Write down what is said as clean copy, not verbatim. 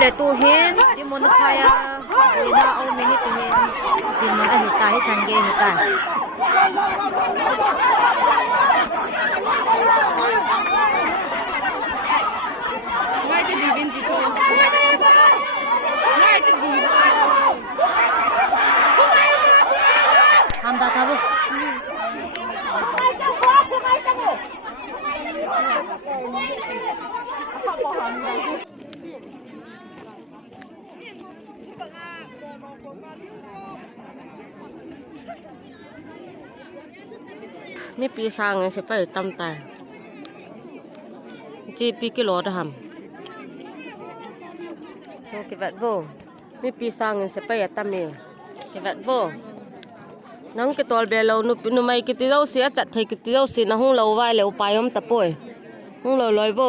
le tu hen di mon khaya we na au me hi tu hen di mon a hi ta hi chang ge hi ta ngay cái gì bên chị thôi ngay cái gì ham da ta buนี่ปีสร้างไงสิไปตำตาจีปีกิโลทำโอเคแบบโบนี่ปีสร้างไงสิไปตำเมย์เคแบบโบนังกิตอลเบลเรานุไม่กิติเราเสียจัดไทยกิติเราเสียนะห้องเราไหวเราไปห้องตะป่วยห้องเราลอยโบ